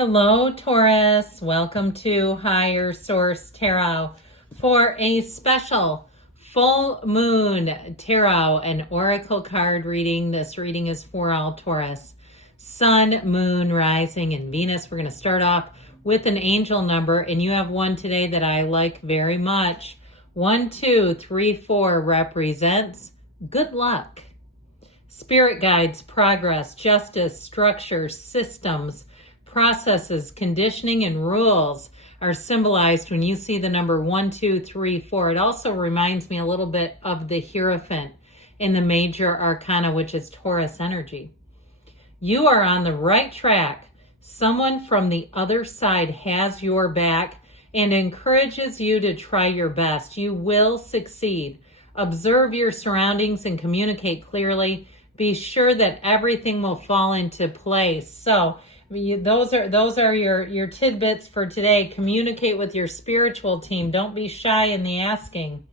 Hello, Taurus. Welcome to Higher Source Tarot for a special full moon tarot and oracle card reading. This reading is for all Taurus. Sun, moon, rising, and Venus. We're going to start off with an angel number, and you have one today that I like very much. 1, 2, 3, 4 represents good luck. Spirit guides, progress, justice, structure, systems, processes, conditioning, and rules are symbolized when you see the number 1, 2, 3, 4. It also reminds me a little bit of the Hierophant in the major arcana, which is Taurus energy. You are on the right track. Someone from the other side has your back and encourages you to try your best. You will succeed. Observe your surroundings and communicate clearly. Be sure that everything will fall into place. So those are your tidbits for today. Communicate with your spiritual team. Don't be shy in the asking.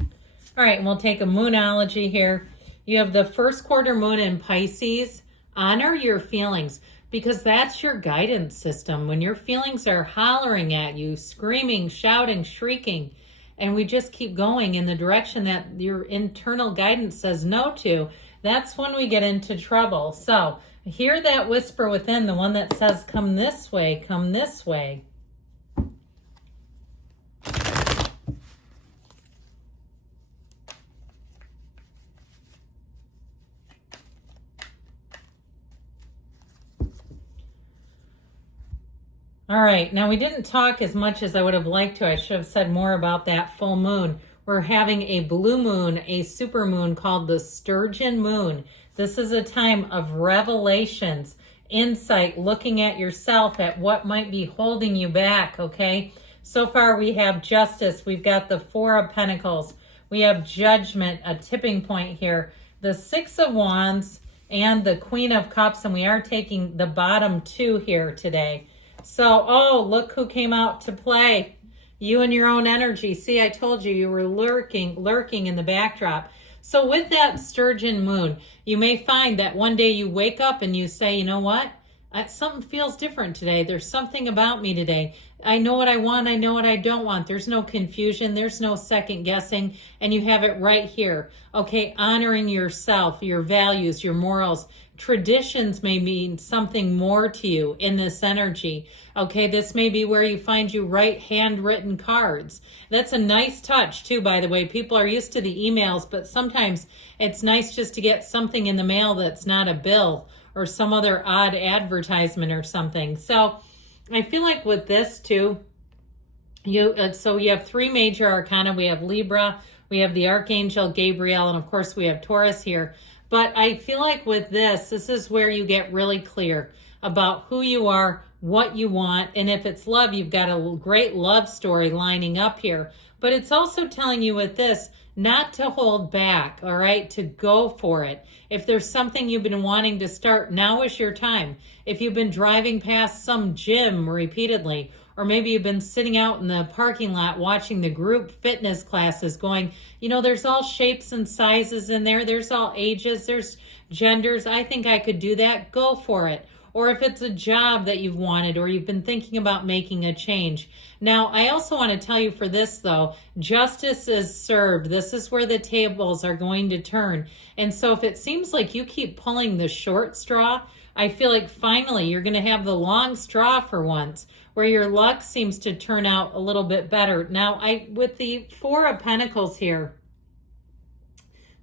All right, and we'll take a Moonology here. You have the first quarter moon in Pisces. Honor your feelings because that's your guidance system. When your feelings are hollering at you, screaming, shouting, shrieking, and we just keep going in the direction that your internal guidance says no to, that's when we get into trouble. So hear that whisper within, the one that says, come this way, come this way. All right, now we didn't talk as much as I would have liked to. I should have said more about that full moon. We're having a blue moon, a super moon called the Sturgeon moon. This is a time of revelations, insight, looking at yourself, at what might be holding you back, okay? So far we have justice. We've got the 4 of Pentacles. We have judgment, a tipping point here. The 6 of Wands and the Queen of Cups, and we are taking the bottom 2 here today. So, oh, look who came out to play. You and your own energy. See, I told you, you were lurking in the backdrop. So with that Sturgeon moon, you may find that one day you wake up and you say, you know what? Something feels different today. There's something about me today. I know what I want. I know what I don't want. There's no confusion. There's no second guessing. And you have it right here. Okay, honoring yourself, your values, your morals. Traditions may mean something more to you in this energy. Okay, this may be where you find you write handwritten cards. That's a nice touch too, by the way. People are used to the emails, but sometimes it's nice just to get something in the mail that's not a bill or some other odd advertisement or something. So I feel like with this too, you have 3 major arcana. We have Libra, we have the Archangel Gabriel, and of course we have Taurus here. But I feel like with this is where you get really clear about who you are, what you want, and if it's love, you've got a great love story lining up here. But it's also telling you with this not to hold back, all right, to go for it. If there's something you've been wanting to start, now is your time. If you've been driving past some gym repeatedly, or maybe you've been sitting out in the parking lot watching the group fitness classes going, you know, there's all shapes and sizes in there. There's all ages, there's genders. I think I could do that. Go for it. Or if it's a job that you've wanted or you've been thinking about making a change. Now, I also want to tell you for this, though, justice is served. This is where the tables are going to turn. And so if it seems like you keep pulling the short straw, I feel like finally you're going to have the long straw for once, where your luck seems to turn out a little bit better. Now, with the 4 of Pentacles here,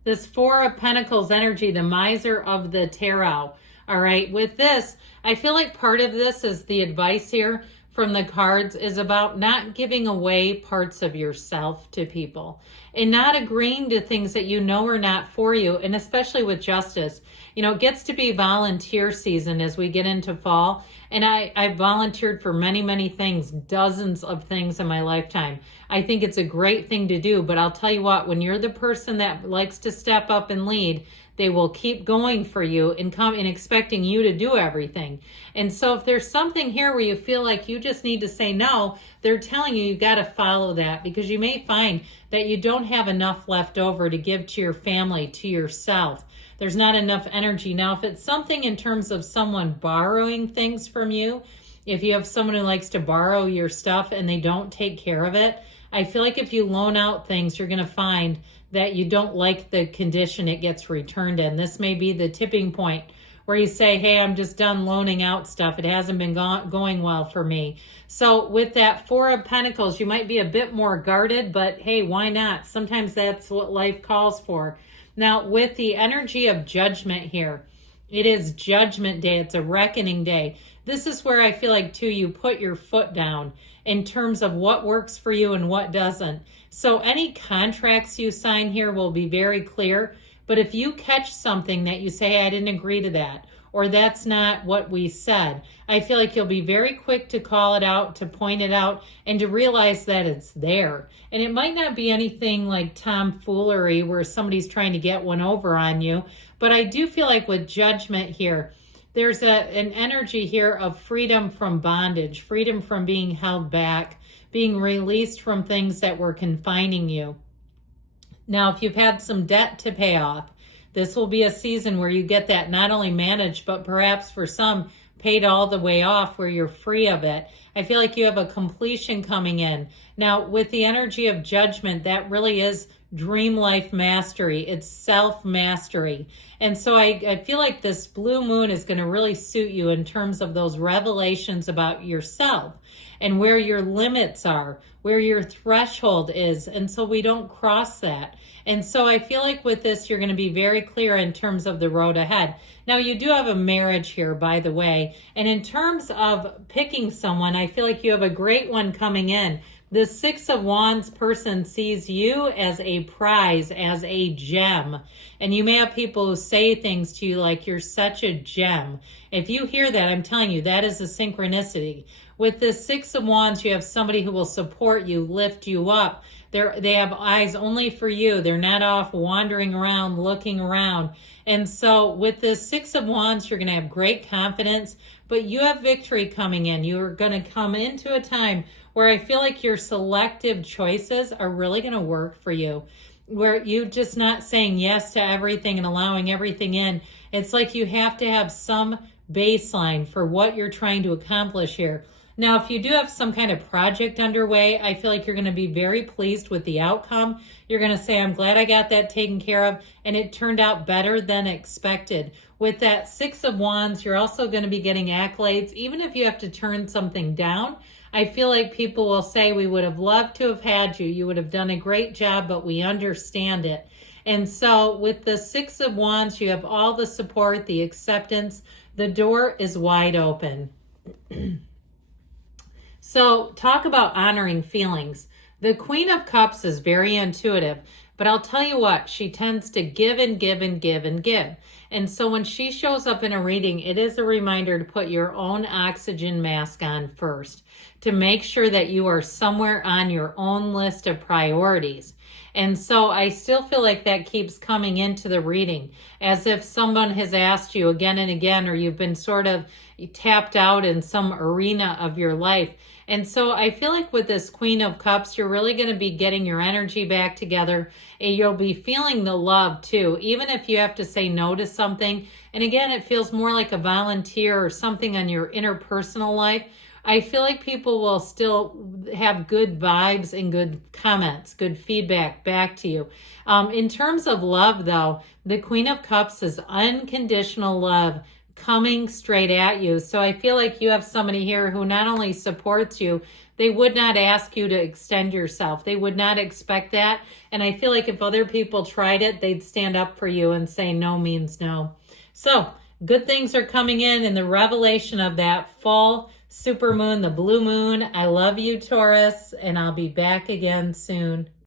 this 4 of Pentacles energy, the miser of the tarot, all right, with this, I feel like part of this is the advice here from the cards is about not giving away parts of yourself to people and not agreeing to things that you know are not for you. And especially with justice, you know, it gets to be volunteer season as we get into fall. And I volunteered for many, many things, dozens of things in my lifetime. I think it's a great thing to do, but I'll tell you what, when you're the person that likes to step up and lead, they will keep going for you and expecting you to do everything. And so if there's something here where you feel like you just need to say no, they're telling you got to follow that, because you may find that you don't have enough left over to give to your family, to yourself. there's not enough energy. Now, if it's something in terms of someone borrowing things from you, if you have someone who likes to borrow your stuff and they don't take care of it, I feel like if you loan out things, you're going to find that you don't like the condition it gets returned in. This may be the tipping point where you say, hey, I'm just done loaning out stuff. It hasn't been going well for me. So with that Four of Pentacles, you might be a bit more guarded, but hey, why not? Sometimes that's what life calls for. Now, with the energy of Judgment here, it is Judgment Day. It's a reckoning day. This is where I feel like, too, you put your foot down in terms of what works for you and what doesn't. So any contracts you sign here will be very clear. But if you catch something that you say, hey, I didn't agree to that, or that's not what we said, I feel like you'll be very quick to call it out, to point it out, and to realize that it's there. And it might not be anything like tomfoolery where somebody's trying to get one over on you, but I do feel like with Judgment here, there's an energy here of freedom from bondage, freedom from being held back, being released from things that were confining you. Now, if you've had some debt to pay off, this will be a season where you get that not only managed, but perhaps for some paid all the way off where you're free of it. I feel like you have a completion coming in. Now, with the energy of Judgment, that really is dream life mastery. It's self-mastery. And so I feel like this blue moon is going to really suit you in terms of those revelations about yourself and where your limits are, where your threshold is. And so we don't cross that. And so I feel like with this, you're going to be very clear in terms of the road ahead. Now, you do have a marriage here, by the way. And in terms of picking someone, I feel like you have a great one coming in. The Six of Wands person sees you as a prize, as a gem. And you may have people who say things to you like, you're such a gem. If you hear that, I'm telling you, that is a synchronicity. With the Six of Wands, you have somebody who will support you, lift you up. They have eyes only for you. They're not off wandering around, looking around. And so with the Six of Wands, you're going to have great confidence, but you have victory coming in. You're going to come into a time where I feel like your selective choices are really going to work for you, where you're just not saying yes to everything and allowing everything in. It's like you have to have some baseline for what you're trying to accomplish here. Now, if you do have some kind of project underway, I feel like you're going to be very pleased with the outcome. You're going to say, I'm glad I got that taken care of, and it turned out better than expected. With that Six of Wands, you're also going to be getting accolades. Even if you have to turn something down, I feel like people will say, we would have loved to have had you. You would have done a great job, but we understand it. And so with the Six of Wands, you have all the support, the acceptance. The door is wide open. So talk about honoring feelings. The Queen of Cups is very intuitive, but I'll tell you what, she tends to give and give and give and give. And so when she shows up in a reading, it is a reminder to put your own oxygen mask on first, to make sure that you are somewhere on your own list of priorities. And so I still feel like that keeps coming into the reading, as if someone has asked you again and again, or you've been sort of tapped out in some arena of your life. And so I feel like with this Queen of Cups, you're really going to be getting your energy back together, and you'll be feeling the love too, even if you have to say no to something. And again, it feels more like a volunteer or something on your interpersonal life. I feel like people will still have good vibes and good comments, good feedback back to you. In terms of love, though, the Queen of Cups is unconditional love coming straight at you. So I feel like you have somebody here who not only supports you, they would not ask you to extend yourself. They would not expect that. And I feel like if other people tried it, they'd stand up for you and say no means no. So good things are coming in the revelation of that full supermoon, the blue moon. I love you, Taurus, and I'll be back again soon.